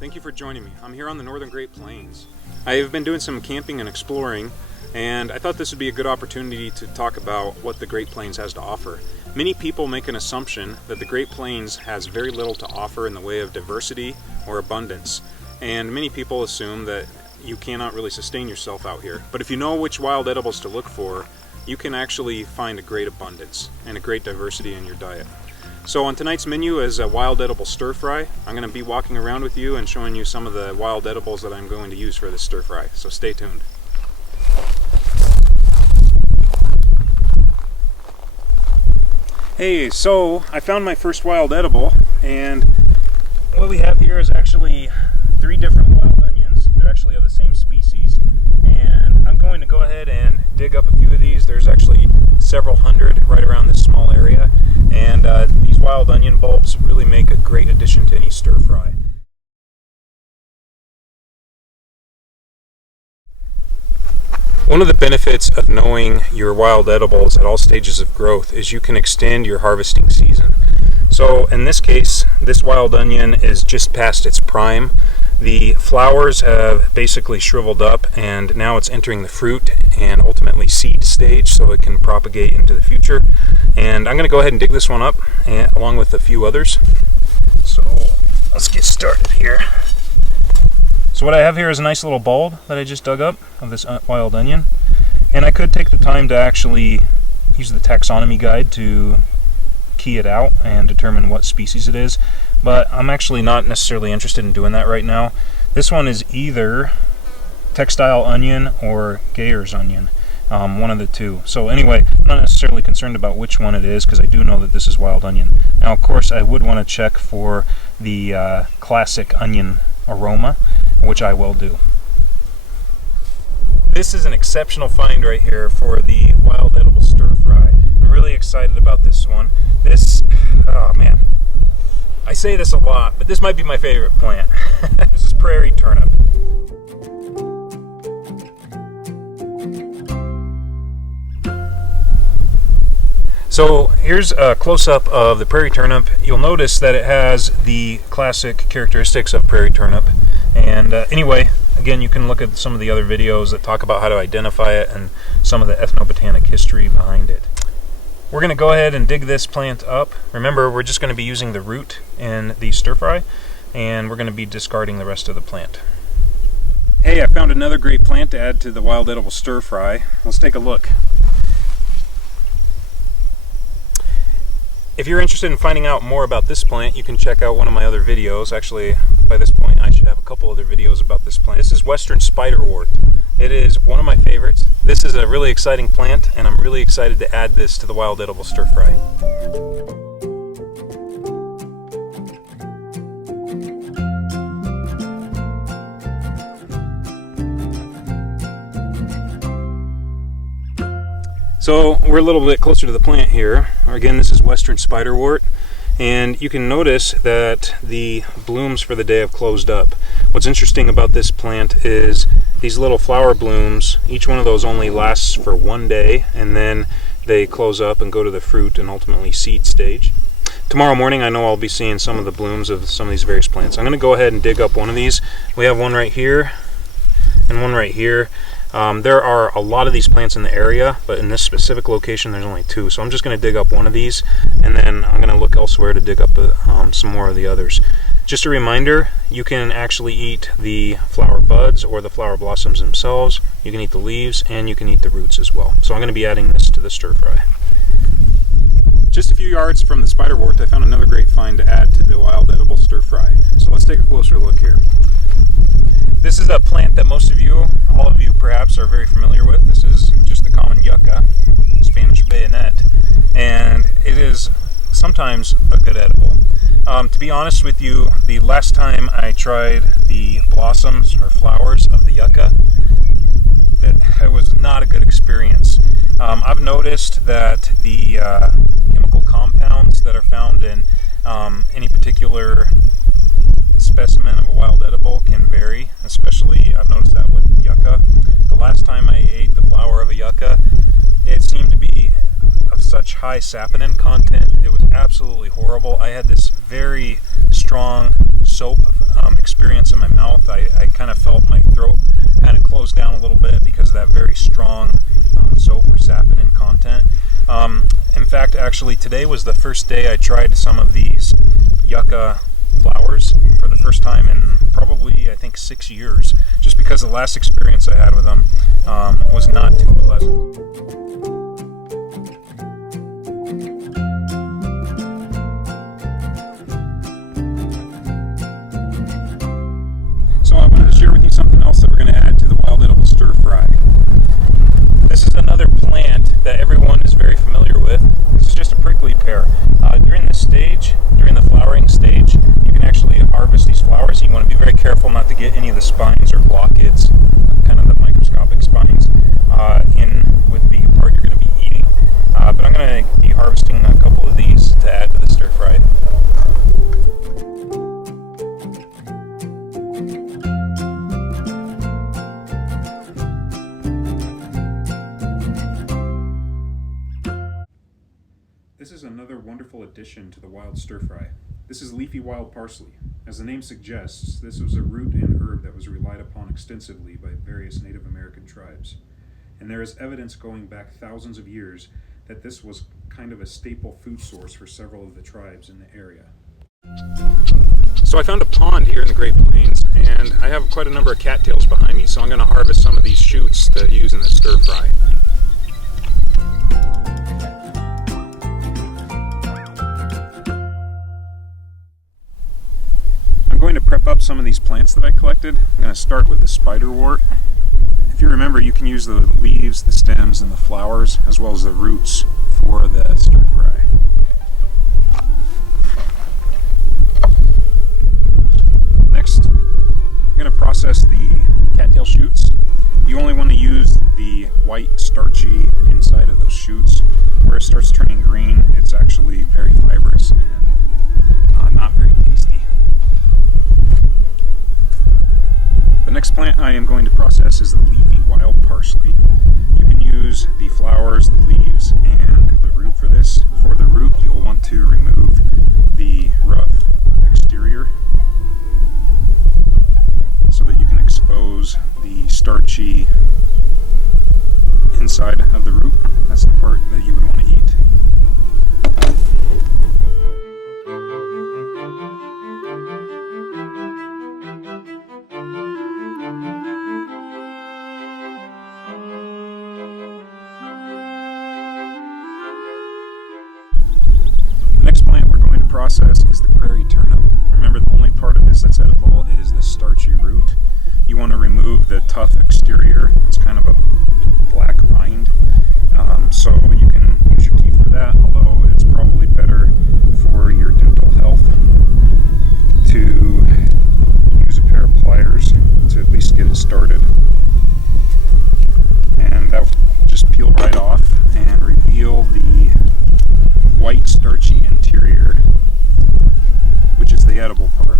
Thank you for joining me. I'm here on the Northern Great Plains. I have been doing some camping and exploring, and I thought this would be a good opportunity to talk about what the Great Plains has to offer. Many people make an assumption that the Great Plains has very little to offer in the way of diversity or abundance, and many people assume that you cannot really sustain yourself out here. But if you know which wild edibles to look for, you can actually find a great abundance and a great diversity in your diet. So on tonight's menu is a wild edible stir fry. I'm going to be walking around with you and showing you some of the wild edibles that I'm going to use for this stir fry. So stay tuned. Hey, so I found my first wild edible, and what we have here is actually 3 different wild onions. They're actually of the same species, and I'm going to go ahead and dig up a few of these. There's actually several hundred right around this small area, and these wild onion bulbs really make a great addition to any stir fry. One of the benefits of knowing your wild edibles at all stages of growth is you can extend your harvesting season. So in this case, this wild onion is just past its prime. The flowers have basically shriveled up, and now it's entering the fruit and ultimately seed stage, so it can propagate into the future. And I'm going to go ahead and dig this one up along with a few others. So let's get started here. So what I have here is a nice little bulb that I just dug up of this wild onion, and I could take the time to actually use the taxonomy guide to key it out and determine what species it is, but I'm actually not necessarily interested in doing that right now. This one is either textile onion or Gayer's onion, one of the two. So anyway, I'm not necessarily concerned about which one it is because I do know that this is wild onion. Now of course I would want to check for the classic onion aroma, which I will do. This is an exceptional find right here for the wild edible stir fry. I'm really excited about this one. Oh man, I say this a lot, but this might be my favorite plant. This is prairie turnip. So here's a close-up of the prairie turnip. You'll notice that it has the classic characteristics of prairie turnip. And anyway, again, you can look at some of the other videos that talk about how to identify it and some of the ethnobotanic history behind it. We're going to go ahead and dig this plant up. Remember, we're just going to be using the root in the stir fry, and we're going to be discarding the rest of the plant. Hey, I found another great plant to add to the wild edible stir fry. Let's take a look. If you're interested in finding out more about this plant, you can check out one of my other videos. Actually, by this point, I should have a couple other videos about this plant. This is Western Spiderwort. It is one of my favorites. This is a really exciting plant, and I'm really excited to add this to the wild edible stir fry. So we're a little bit closer to the plant here. Again, this is Western Spiderwort, and you can notice that the blooms for the day have closed up. What's interesting about this plant is these little flower blooms, each one of those only lasts for 1 day, and then they close up and go to the fruit and ultimately seed stage. Tomorrow morning I know I'll be seeing some of the blooms of some of these various plants. I'm going to go ahead and dig up one of these. We have one right here and one right here. There are a lot of these plants in the area, but in this specific location there's only 2. So I'm just going to dig up one of these, and then I'm going to look elsewhere to dig up some more of the others. Just a reminder, you can actually eat the flower buds or the flower blossoms themselves. You can eat the leaves, and you can eat the roots as well. So I'm going to be adding this to the stir fry. Just a few yards from the spiderwort, I found another great find to add to the wild edible stir fry. So let's take a closer look here. This is a plant that most of you, all of you perhaps, are very familiar with. This is just the common yucca, Spanish bayonet, and it is sometimes a good edible. To be honest with you, the last time I tried the blossoms or flowers of the yucca, it was not a good experience. I've noticed that the chemical compounds that are found in any particular specimen of a wild edible can vary, especially I've noticed that with yucca. The last time I ate the flower of a yucca, it seemed to be of such high saponin content, it was absolutely horrible. I had this very strong strong soap experience in my mouth. I kind of felt my throat kind of close down a little bit because of that very strong soap or saponin content. In fact, actually today was the first day I tried some of these yucca flowers for the first time in probably, I think, 6 years, just because the last experience I had with them was not too pleasant. So I wanted to share with you something else that we're going to add to the wild edible stir fry. This is another plant that everyone is very familiar with. This is just a prickly pear. During this stage, during the flowering stage, you can actually harvest these flowers. You want to be very careful not to get any of the spines or blockades, kind of the microscopic spines, in with the part you're going to be eating. But I'm going to be harvesting a couple of these to add to the stir fry. This is another wonderful addition to the wild stir fry. This is leafy wild parsley. As the name suggests, this was a root and herb that was relied upon extensively by various Native American tribes. And there is evidence going back thousands of years that this was kind of a staple food source for several of the tribes in the area. So I found a pond here in the Great Plains, and I have quite a number of cattails behind me, so I'm going to harvest some of these shoots to use in the stir fry. I'm going to prep up some of these plants that I collected. I'm going to start with the spiderwort. If you remember, you can use the leaves, the stems, and the flowers, as well as the roots for the stir fry. Next, I'm going to process the cattail shoots. You only want to use the white, starchy inside of those shoots. Where it starts turning green, it's actually very fibrous and not very tasty. The next plant I am going to process is the leafy wild parsley. You can use the flowers, the leaves, and the root for this. For the root, you'll want to remove the rough exterior so that you can expose the starchy inside of the root. That's the part that you would want to eat. The next plant we're going to process is the prairie turnip. Remember, the only part of this that's edible is the starchy root. You want to remove the tough exterior. It's kind of a black rind. So you can use your teeth for that, although it's probably better for your dental health to use a pair of pliers to at least get it started. And that will just peel right off and reveal the white starchy interior, which is the edible part.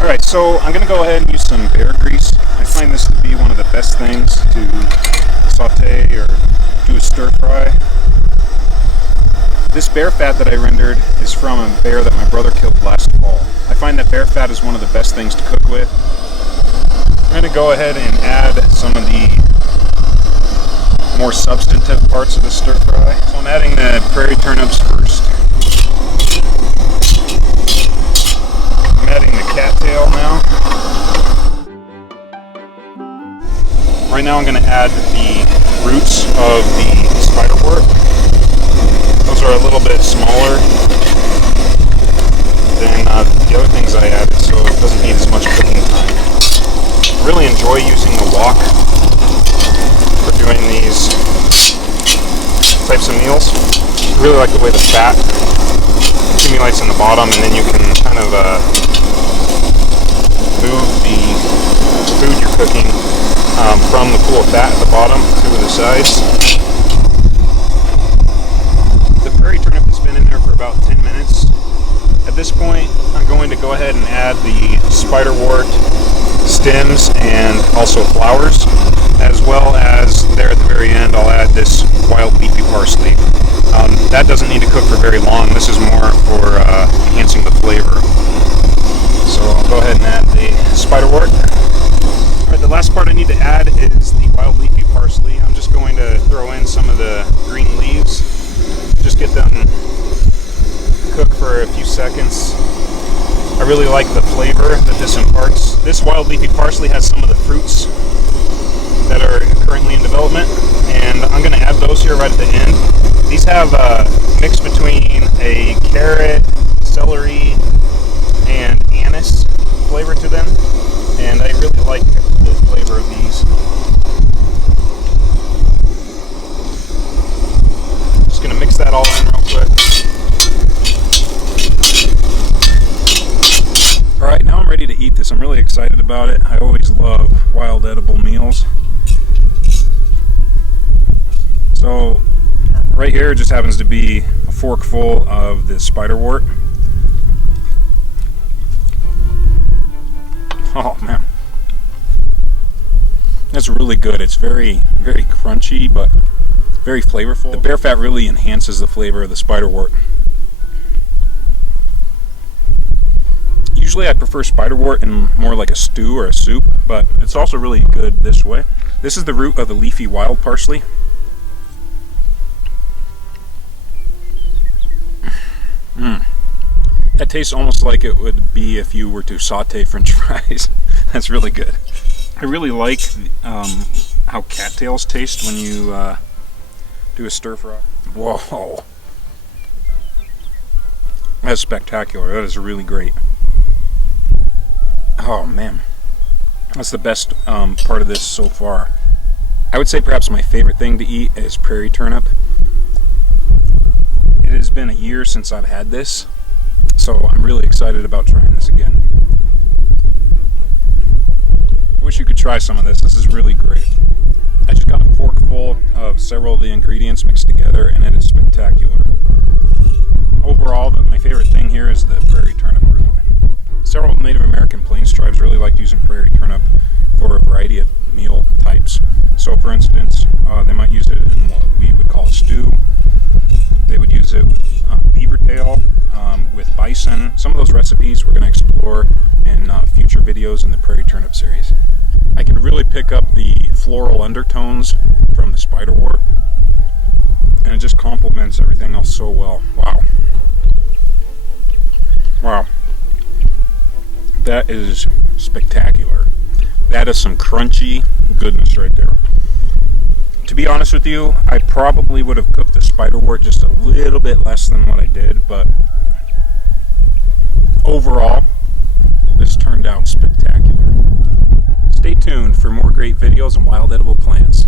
Alright, so I'm going to go ahead and use some bear grease. I find this to be one of the best things to saute or do a stir fry. This bear fat that I rendered is from a bear that my brother killed last fall. I find that bear fat is one of the best things to cook with. I'm going to go ahead and add some of the more substantive parts of the stir fry. So I'm adding the prairie turnips first. I'm adding the cattail now. Right now I'm going to add the roots of the spiderwort. Those are a little bit smaller than the other things I added, so it doesn't need as much cooking time. I really enjoy using the wok for doing these types of meals. I really like the way the fat accumulates in the bottom, and then you can kind of move the food you're cooking from the pool of fat at the bottom to the sides. The prairie turnip has been in there for about 10 minutes. At this point, I'm going to go ahead and add the spiderwort stems and also flowers, as well as there at the very end I'll add this wild leafy parsley. That doesn't need to cook for very long. This is more for enhancing the flavor. So I'll go ahead and add the spiderwort. Alright, the last part I need to add is the wild leafy parsley. I'm just going to throw in some of the green leaves, just get them cook for a few seconds. I really like the flavor that this imparts. This wild leafy parsley has some of the fruits that are currently in development, and I'm going to add those here right at the end. These have a mix between a carrot, celery, and anise flavor to them, and I really like the flavor of these. Just going to mix that all in real quick. Alright, now I'm ready to eat this. I'm really excited about it. I always love wild edible meals. So, right here just happens to be a forkful of the spiderwort. Oh man, that's really good. It's very, very crunchy, but very flavorful. The bear fat really enhances the flavor of the spiderwort. Usually I prefer spiderwort in more like a stew or a soup, but it's also really good this way. This is the root of the leafy wild parsley. That tastes almost like it would be if you were to saute French fries. That's really good. I really like how cattails taste when you do a stir fry. Whoa, that's spectacular. That is really great. Oh man, that's the best part of this so far. I would say perhaps my favorite thing to eat is prairie turnip. It has been a year since I've had this, so I'm really excited about trying this again. I wish you could try some of this. This is really great. I just got a forkful of several of the ingredients mixed together, and it is spectacular. Overall, my favorite thing here is the prairie turnip root. Several Native American Plains tribes really like using prairie turnip for a variety of meal types. So for instance, they might use it in what we would call a stew. They would use it with beaver tail, with bison. Some of those recipes we're going to explore in future videos in the prairie turnip series. I can really pick up the floral undertones from the spiderwort, and it just complements everything else so well. Wow. Wow. That is spectacular. That is some crunchy goodness right there. To be honest with you, I probably would have cooked the spiderwort just a little bit less than what I did, but overall, this turned out spectacular. Stay tuned for more great videos on wild edible plants.